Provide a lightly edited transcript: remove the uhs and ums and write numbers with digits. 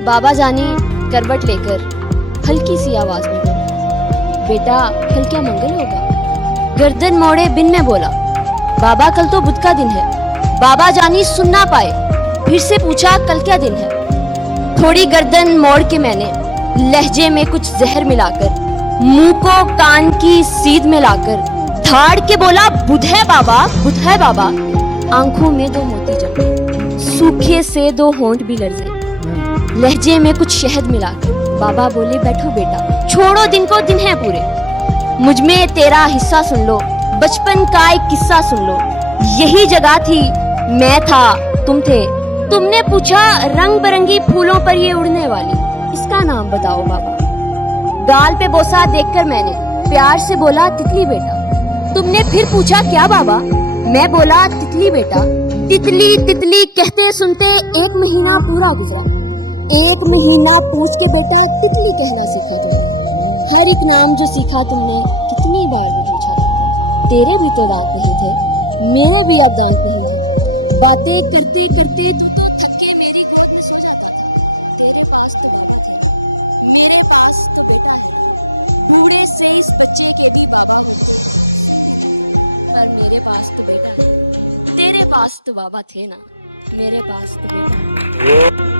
बाबा जानी करवट लेकर हल्की सी आवाज में बोला, बेटा कल क्या मंगल होगा? गर्दन मोड़े बिन में बोला, बाबा कल तो बुध का दिन है। बाबा जानी सुन ना पाए, फिर से पूछा कल क्या दिन है? थोड़ी गर्दन मोड़ के मैंने लहजे में कुछ जहर मिलाकर मुंह को कान की सीध में लाकर धाड़ के बोला, बुध है बाबा, बुध है बाबा। आंखों में दो मोती जमे, सूखे से दो होंठ भी लर्जे, लहजे में कुछ शहद मिलाकर बाबा बोले, बैठो बेटा, छोड़ो दिन को दिन है पूरे, मुझ में तेरा हिस्सा सुन लो, बचपन का एक किस्सा सुन लो। यही जगह थी, मैं था, तुम थे। तुमने पूछा रंग बिरंगी फूलों पर ये उड़ने वाली, इसका नाम बताओ बाबा। गाल पे बोसा देखकर मैंने प्यार से बोला, तितली बेटा। तुमने फिर पूछा क्या बाबा? मैं बोला, तितली बेटा। तितली तितली कहते सुनते 1 महीना पूरा गुजरा। 1 महीना पूछ के बेटा तितली कहना सीखा तुमने। हर एक नाम जो सीखा तुमने, कितनी बार वो पूछा तुमने। तेरे भी तो दांत नहीं थे, मेरे भी अब दांत नहीं है। बातें करते करते तू तो थक के मेरी गोद में सो जाता था। तेरे पास तो बाबा थे ना, मेरे पास तो बेटा है ना। बूढ़े से इस बच्चे के भी बाबा होते, पर मेरे पास तो बेटा है। तेरे पास तो बाबा थे ना, मेरे पास तो बेटा है।